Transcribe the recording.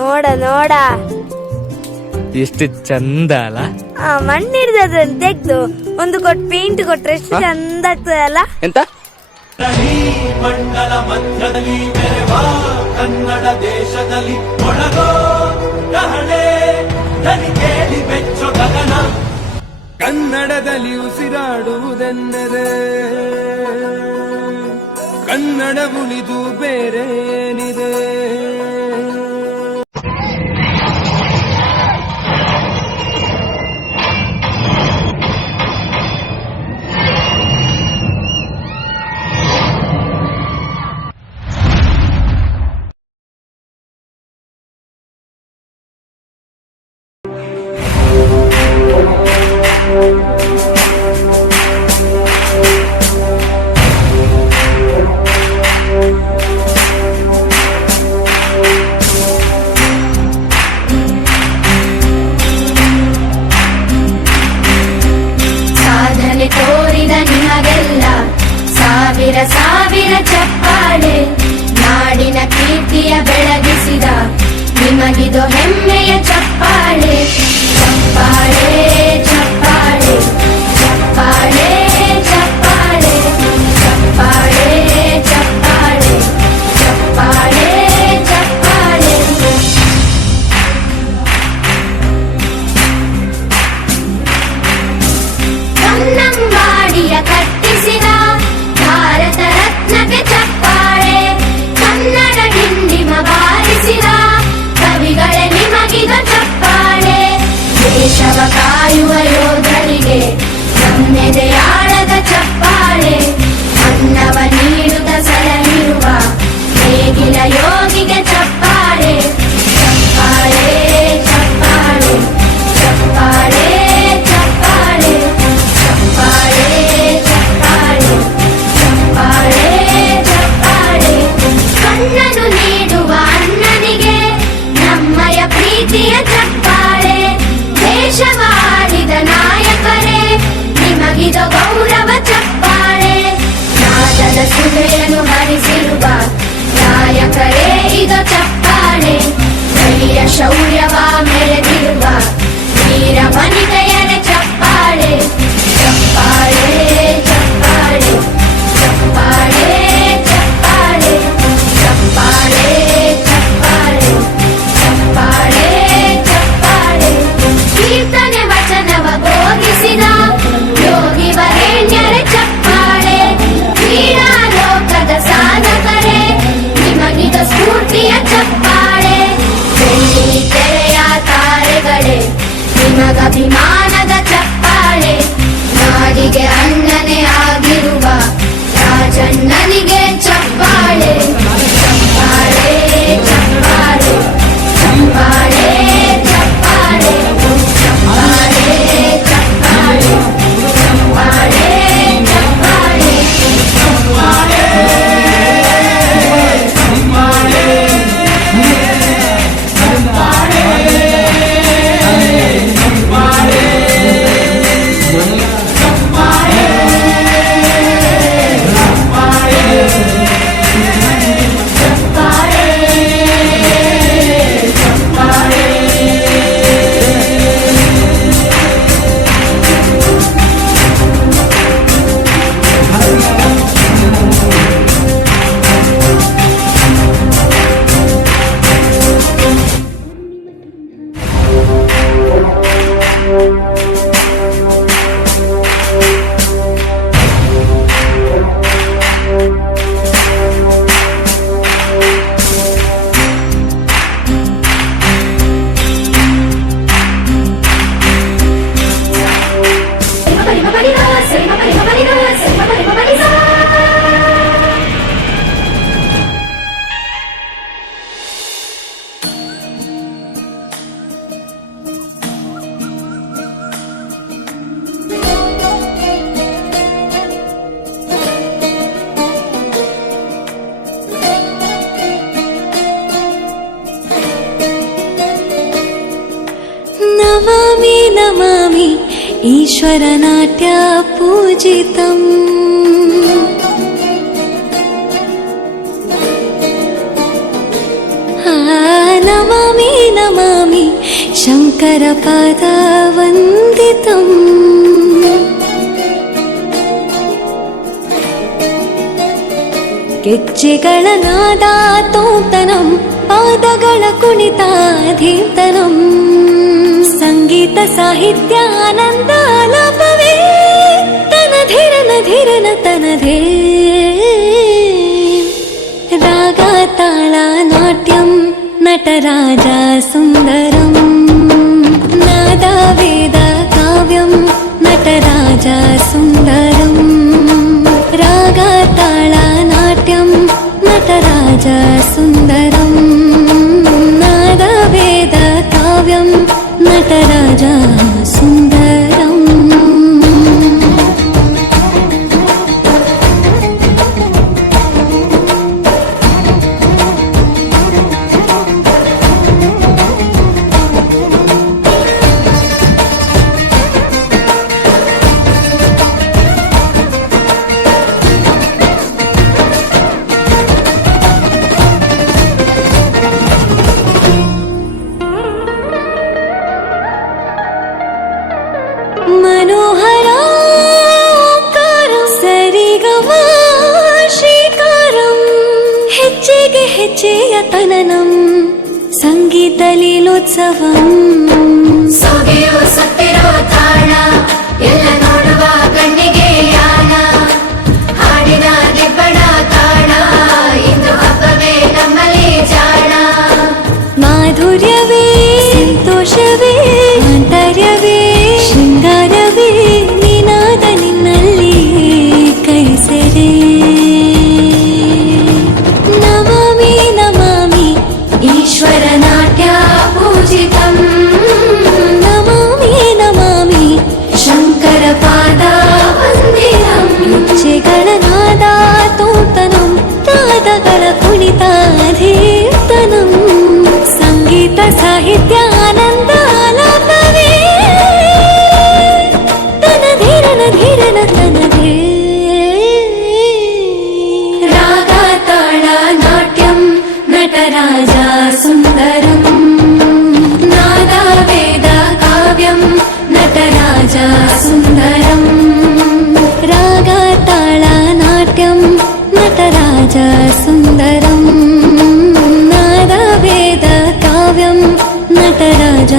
ನೋಡ ನೋಡ ಎಷ್ಟು ಚಂದ ಅಲ್ಲ. ಮಣ್ಣಿಡ್ದದನ್ನ ತೆಗ್ದು ಒಂದು ಕೊಟ್ಟು ಪೇಂಟ್ ಕೊಟ್ರೆ ಎಷ್ಟು ಚಂದ ಆಗ್ತದಲ್ಲ. ಎಂತ ಮಂಡಲ ಮಧ್ಯದಲ್ಲಿ ಮೆರೆವ ಕನ್ನಡ ದೇಶದಲ್ಲಿ ಒಳಗೋ ಕಹಳೆ ದನಿ ಕೇಳಿ ಬೆಚ್ಚೋ ಗಗನ. ಕನ್ನಡದಲ್ಲಿ ಉಸಿರಾಡುವುದೆಂದರೆ ಕನ್ನಡ ಉಳಿದು ಬೇರೆ ಏನಿದೆ. ತೋರಿದ ನಿಮಗೆಲ್ಲ ಸಾವಿರ ಸಾವಿರ ಚಪ್ಪಾಳೆ. ನಾಡಿನ ಕೀರ್ತಿಯ ಬೆಳಗಿಸಿದ ನಿಮಗಿದು ಹೆಮ್ಮೆಯ ಚಪ್ಪಾಳೆ. ಚಪ್ಪಾಳೆ ಚಪ್ಪಾಳೆ ಚಪ್ಪಾಳೆ ಚಪ್ಪಾಳೆ ಚಪ್ಪಾಳೆ ಚಪ್ಪಾಳೆ ಚಪ್ಪಾಳೆ ಚಪ್ಪಾಳೆ. ಕನ್ನಂಬಾಡಿಯ ಕಟ್ಟಿಸಿದ ಭಾರತ ರತ್ನಕ್ಕೆ ಚಪ್ಪಾಳೆ. ಕನ್ನಡ ಡಿಂಡಿಮ ಬಾರಿಸಿದ ಕವಿಗಳೇ ನಿಮಗಿದ ಚಪ್ಪಾಳೆ. ದೇಶವ ಕಾಯುವ ಯೋಧರಿಗೆ ನಮ್ಮೆದೆಯಾಳದ ಚಪ್ಪಾಳೆ. ಅನ್ನವ ನೀಡುತ್ತ ಸಲಹಿರುವ ನೇಗಿಲ ಯೋಗಿಗೆ ಚಪ್ಪಾಳೆ. ಚಪ್ಪಾಳೆ ಚಪ್ಪಾಳೆ ಚಪ್ಪಾಳೆ ಚಪ್ಪಾಳೆ ಚಪ್ಪಾಳೆ ಚಪ್ಪಾಳೆ ಚಪ್ಪಾಳೆ ಚಪ್ಪಾಳೆ. ಕಣ್ಣನು ನೀಡುವ ಅಣ್ಣನಿಗೆ ನಮ್ಮಯ ಪ್ರೀತಿಯ ಚಪ್ಪಾಳೆ. ದೇಶವಾಡಿದ ನಾಯಕರೇ ನಿಮಗಿದು ಗೌರವ ಚಪ್ಪಾಳೆ. ನಾದದ ಸುಧೆಯನ್ನು ಹರಿಸಿರುವ ನಾಯಕರೇ ಇದು ಚಪ್ಪಾಳೆ. ಧೈರ್ಯ ಶೌರ್ಯವ ಮೆರೆದಿರುವ ವೀರ ವನಿತೆಯರ ಚಪ್ಪಾಳೆ. ಚಪ್ಪಾಳೆ ಚಪ್ಪಾಳೆ ಚಪ್ಪಾಳೆ ಚಪ್ಪಾಳೆ ಚಪ್ಪಾಳೆ ಚಪ್ಪಾಳೆ ಚಪ್ಪಾಳೆ ಚಪ್ಪಾಳೆ. ಕೀರ್ತನೆ ವಚನವ ಬೋಧಿಸಿದ ಯೋಗಿ ವರೇಣ್ಯರ ಚಪ್ಪಾಳೆ. ಕ್ರೀಡಾ ಲೋಕದ ಸಾಧಕರೇ ನಿಮಗಿದ ಸ್ಫೂರ್ತಿಯ ಚಪ್ಪಾಳೆ. ಬೆಳ್ಳಿ ತೆರೆಯ ತಾರೆಗಳೇ ನಿಮಗಭಿಮಾನದ ಚಪ್ಪಾಳೆ. ನಾಡಿಗೆ ಅಣ್ಣನೇ ಆಗಿರುವ ರಾಜಣ್ಣನಿಗೆ ಚಪ್ಪಾಳೆ. ಚಪ್ಪಾಳೆ ಚಪ್ಪಾಳೆ ಚಪ್ಪಾಳೆ ಚಪ್ಪಾಳೆ ಚಪ್ಪಾಳೆ ಚಪ್ಪಾಳೆ ಚಪ್ಪಾಳೆ ಚಪ್ಪಾಳೆ ಚಪ್ಪಾಳೆ. ನಮಾಮಿ ನಮಾಮಿ ಈಶ್ವರನಾಟ್ಯ ಪೂಜಿತಂ. ನಮಾಮಿ नमामि शङ्करपादवन्दितम् ಗೆಜ್ಜೆಗಳ ನಾದ ತೋಂತನಂ ಪಾದಗಳ ಕುಣಿತ ಧೀಂತನಂ ಸಂಗೀತ ಸಾಹಿತ್ಯ ಆನಂದ ಆಲಾಪವೇ ತನಧಿರನ ಧಿರನ ತನಧೇ ರಾಗ ತಾಳ ನಾಟ್ಯಂ ನಟರಾಜ ಸುಂದರಂ ನಾದ ವೇದ ಕಾವ್ಯಂ ನಟರಾಜ ಸುಂದರಂ ರಾಗ ತಾಳ ನಾಟ್ಯಂ ನಟರಾಜ ಸುಂದರಂ ನಾದ ವೇದ ಕಾವ್ಯಂ ನಟರಾಜ ಸುಂದರಂ मनोहराकारं सरिगम ಶ್ರೀಕಾರಂ ಹೆಜ್ಜೆಗೆ ಹೆಜ್ಜೆಯ ತನನಂ ಸಂಗೀತ ಲೀಲೋತ್ಸವಂ ಸೊಗೆಯೋ ಸತ್ತಿರೋ ತಾಣ ಎಲ್ಲ ನೋಡುವ ಕಣ್ಣಿಗೆ ಯಾನ ಹಾಡಿನ ದಿಬ್ಬಣ ತಾಣ ಇಂದು ಹಬ್ಬವೇ ನಮ್ಮಲ್ಲಿ ಜಾಣ ಮಾಧುರ್ಯವೇ ಸಂತೋಷವೇ ಆಂತರ್ಯವೇ ಶೃಂಗಾರವೇ ನಿನಾದ ನಿನ್ನಲ್ಲಿ ಕೈಸೆರೆ ನಮಾಮಿ ನಮಾಮಿ ಈಶ್ವರ ನಾಟ್ಯ ಪೂಜಿತಂ ನಮಾಮಿ ನಮಾಮಿ ಶಂಕರ ಪಾದ ವಂದಿತಂ ಗೆಜ್ಜೆಗಳ ನಾದ ತೋಂತನಂ ಪಾದಗಳ ಕುಣಿತ ಧೀರ್ತನಂ ಸಂಗೀತ ಸಾಹಿತ್ಯ ಆನಂದ ಆಲಾಪವೇ ತನಧಿರನ ಧಿರನ ತನಧೇ ರಾಗ ತಾಳ ನಾಟ್ಯಂ ನಟರಾಜ ಸುಂದರಂ ನಾದ ವೇದ ಕಾವ್ಯಂ ನಟರಾಜ ಸುಂದರಂ ರಾಗ ತಾಳ ನಾಟ್ಯಂ ನಟರಾಜ ಸುಂದರಂ ನಾದ ವೇದ ಕಾವ್ಯಂ ನಟರಾಜ